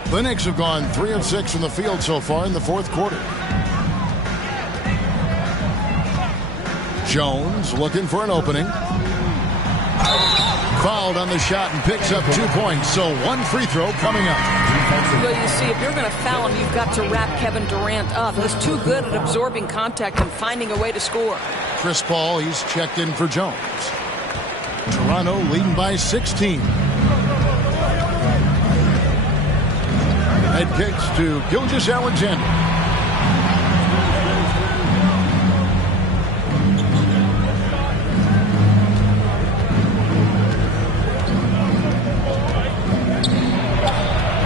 The Knicks have gone 3 of 6 from the field so far in the fourth quarter. Jones looking for an opening. Fouled on the shot and picks up 2 points, so 1 free throw coming up. Well, you see, if you're going to foul him, you've got to wrap Kevin Durant up. He's too good at absorbing contact and finding a way to score. Chris Paul, he's checked in for Jones. Toronto leading by 16. Head kicks to Gilgeous-Alexander.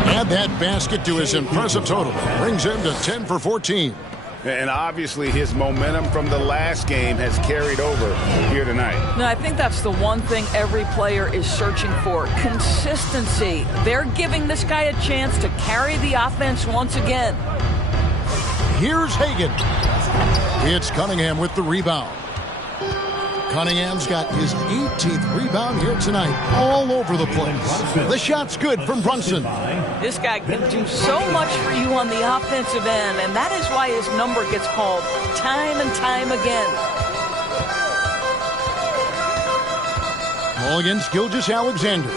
Add that basket to his impressive total. Brings him to 10 for 14. And obviously his momentum from the last game has carried over here tonight. No, I think that's the one thing every player is searching for. Consistency. They're giving this guy a chance to carry the offense once again. Here's Hagan. It's Cunningham with the rebound. Cunningham's got his 18th rebound here tonight, all over the place. The shot's good from Brunson. This guy can do so much for you on the offensive end, and that is why his number gets called time and time again. Ball against Gilgeous-Alexander.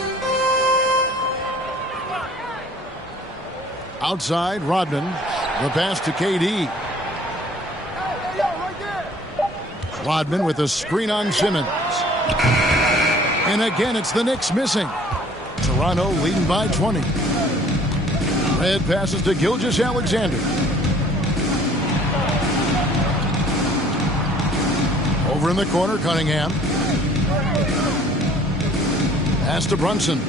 Outside, Rodman. The pass to KD. Rodman with a screen on Simmons. And again, it's the Knicks missing. Toronto leading by 20. Red passes to Gilgeous-Alexander. Over in the corner, Cunningham. Pass to Brunson.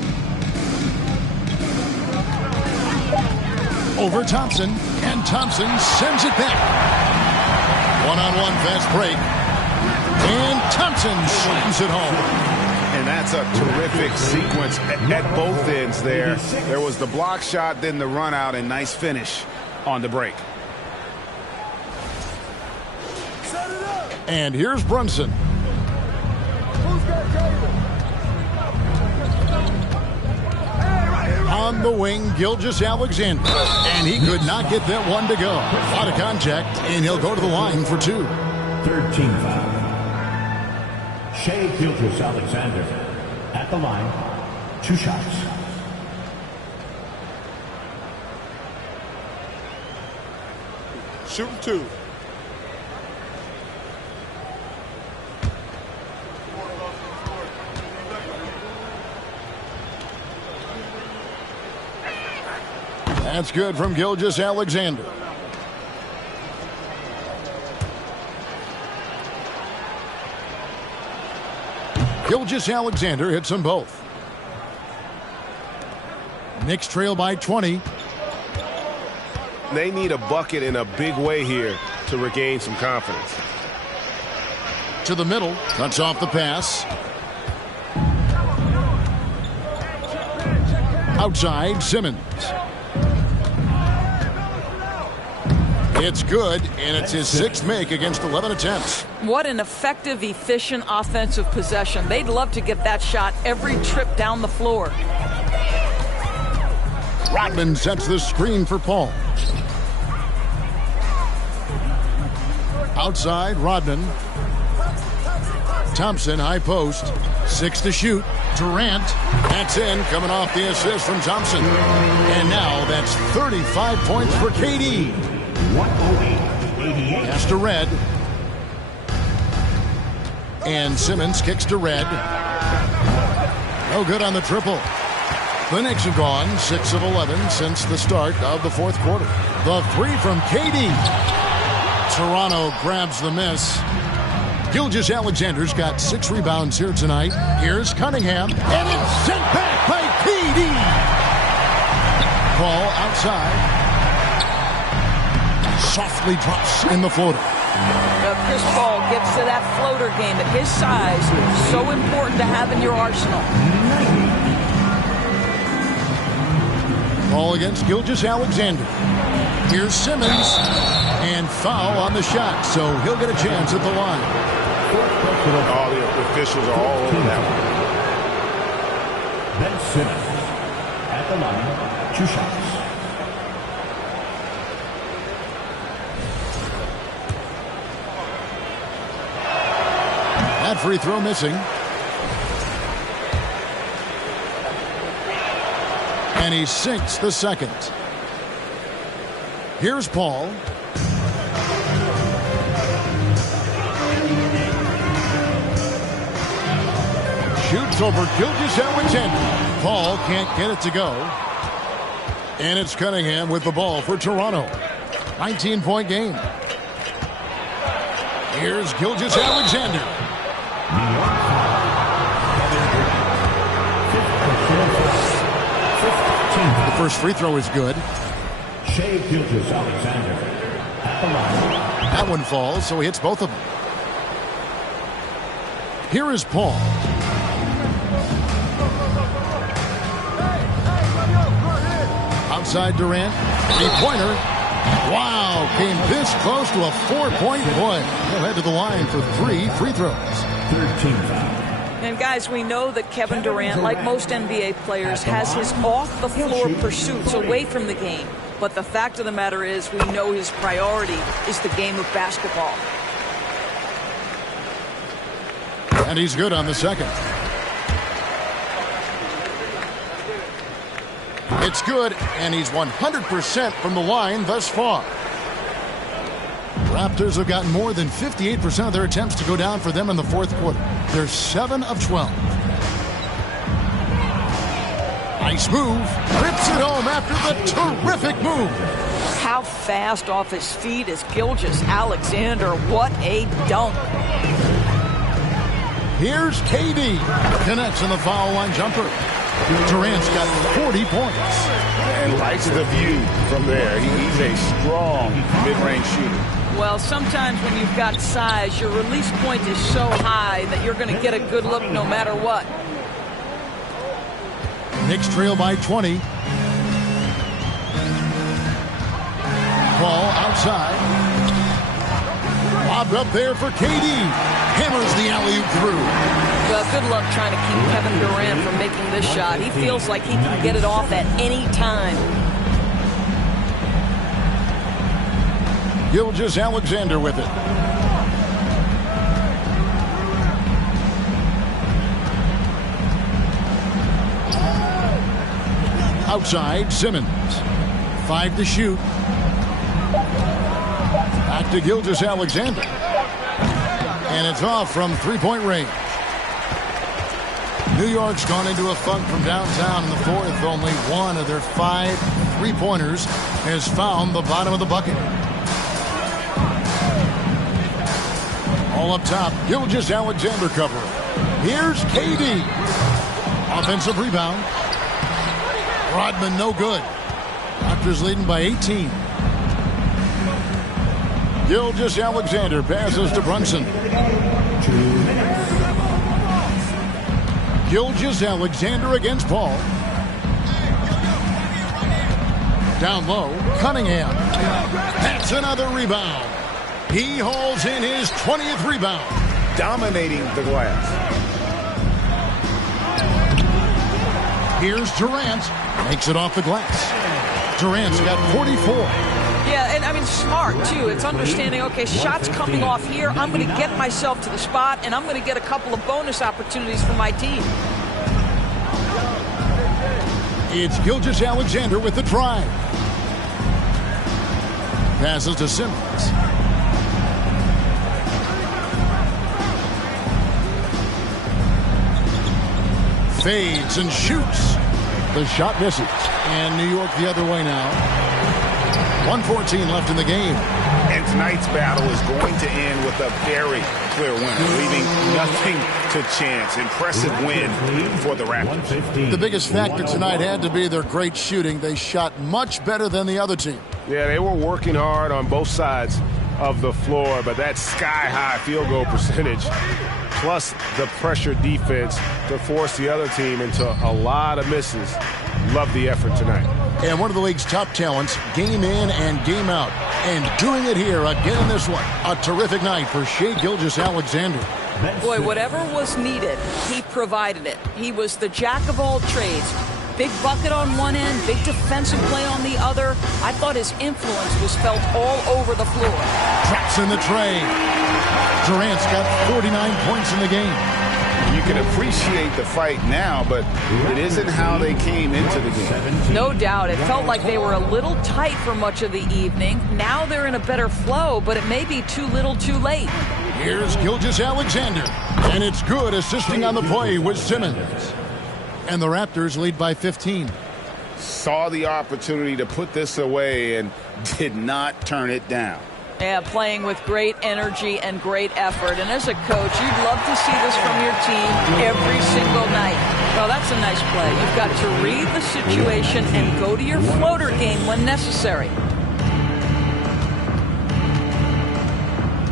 Over Thompson. And Thompson sends it back. One-on-one fast break. And Thompson slams it home. And that's a terrific sequence at both ends there. There was the block shot, then the run out, and nice finish on the break. And here's Brunson. On the wing, Gilgeous Alexander. And he could not get that one to go. A lot of contact, and he'll go to the line for 2. Third team foul. Shea Gilgeous Alexander at the line. 2 shots. Shooting 2. That's good from Gilgeous Alexander. Gilgeous Alexander hits them both. Knicks trail by 20. They need a bucket in a big way here to regain some confidence. To the middle, cuts off the pass. Outside, Simmons. It's good, and it's his 6th make against 11 attempts. What an effective, efficient offensive possession. They'd love to get that shot every trip down the floor. Rodman sets the screen for Paul. Outside, Rodman. Thompson, high post. 6 to shoot. Durant. That's in, coming off the assist from Thompson. And now that's 35 points for KD. 108-88. Pass to Red. And Simmons kicks to Red. No good on the triple. The Knicks have gone 6 of 11 since the start of the 4th quarter. The 3 from KD. Toronto grabs the miss. Gilgeous Alexander's got 6 rebounds here tonight. Here's Cunningham. And it's sent back by KD. Ball outside. Softly drops in the floater. Chris Paul gets to that floater game at his size. So important to have in your arsenal. Ball against Gilgeous Alexander. Here's Simmons. And foul on the shot, so he'll get a chance at the line. All the officials are all over that one. Ben Simmons at the line. 2 shots. That free throw missing. And he sinks the second. Here's Paul. Shoots over Gilgeous Alexander. Paul can't get it to go. And it's Cunningham with the ball for Toronto. 19-point game. Here's Gilgeous Alexander. The first free throw is good. Shea Gilgeous Alexander at the line. That one falls, so he hits both of them. Here is Paul. Outside Durant. 3-pointer. Wow, came this close to a 4-point play. He'll head to the line for 3 free throws. 13 foul. And guys, we know that Kevin Durant, like most NBA players, has his off-the-floor pursuits away from the game. But the fact of the matter is, we know his priority is the game of basketball. And he's good on the second. It's good, and he's 100% from the line thus far. Raptors have gotten more than 58% of their attempts to go down for them in the 4th quarter. They're 7 of 12. Nice move. Rips it home after the terrific move. How fast off his feet is Gilgeous Alexander. What a dunk. Here's KD. Connects in the foul line jumper. Durant's got 40 points. And likes the view from there. He's a strong mid-range shooter. Well, sometimes when you've got size, your release point is so high that you're going to get a good look no matter what. Knicks trail by 20. Ball outside. Lobbed up there for KD. Hammers the alley-oop through. Well, good luck trying to keep Kevin Durant from making this shot. He feels like he can get it off at any time. Gilgeous-Alexander with it. Outside, Simmons. 5 to shoot. Back to Gilgeous-Alexander. And it's off from three-point range. New York's gone into a funk from downtown in the fourth. Only one of their 5 three-pointers has found the bottom of the bucket. All up top, Gilgeous-Alexander covering. Here's KD. Offensive rebound. Rodman no good. Raptors leading by 18. Gilgeous-Alexander passes to Brunson. Gilgeous-Alexander against Paul. Down low, Cunningham. That's another rebound. He hauls in his 20th rebound. Dominating the glass. Here's Durant. Makes it off the glass. Durant's got 44. Yeah, and I mean, smart, too. It's understanding, okay, shots coming off here. I'm going to get myself to the spot, and I'm going to get a couple of bonus opportunities for my team. It's Gilgeous-Alexander with the drive. Passes to Simmons. Fades and shoots. The shot misses. And New York the other way now. 1:14 left in the game. And tonight's battle is going to end with a very clear winner, leaving nothing to chance. Impressive win for the Raptors. The biggest factor tonight had to be their great shooting. They shot much better than the other team. Yeah, they were working hard on both sides of the floor, but that sky-high field goal percentage plus the pressure defense to force the other team into a lot of misses. Love the effort tonight. And one of the league's top talents, game in and game out. And doing it here again in this one. A terrific night for Shai Gilgeous-Alexander. Boy, whatever was needed, he provided it. He was the jack of all trades. Big bucket on one end, big defensive play on the other. I thought his influence was felt all over the floor. Traps in the tray. Durant's got 49 points in the game. You can appreciate the fight now, but it isn't how they came into the game. No doubt. It felt like they were a little tight for much of the evening. Now they're in a better flow, but it may be too little too late. Here's Gilgeous-Alexander. And it's good, assisting on the play with Simmons. And the Raptors lead by 15. Saw the opportunity to put this away and did not turn it down. Yeah, playing with great energy and great effort. And as a coach, you'd love to see this from your team every single night. Well, that's a nice play. You've got to read the situation and go to your floater game when necessary.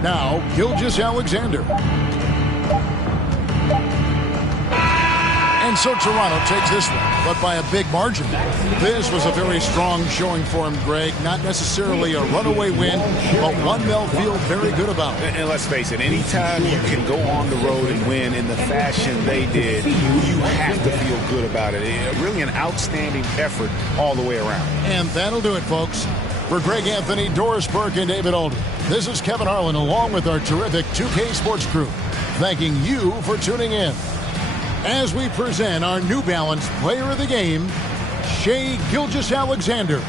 Now, Gilgeous-Alexander. And so Toronto takes this one, but by a big margin. This was a very strong showing for him, Greg. Not necessarily a runaway win, but one they'll feel very good about. And let's face it, anytime you can go on the road and win in the fashion they did, you have to feel good about it. Really an outstanding effort all the way around. And that'll do it, folks. For Greg Anthony, Doris Burke, and David Aldridge, this is Kevin Harlan along with our terrific 2K Sports crew, thanking you for tuning in. As we present our New Balance Player of the Game, Shai Gilgeous-Alexander.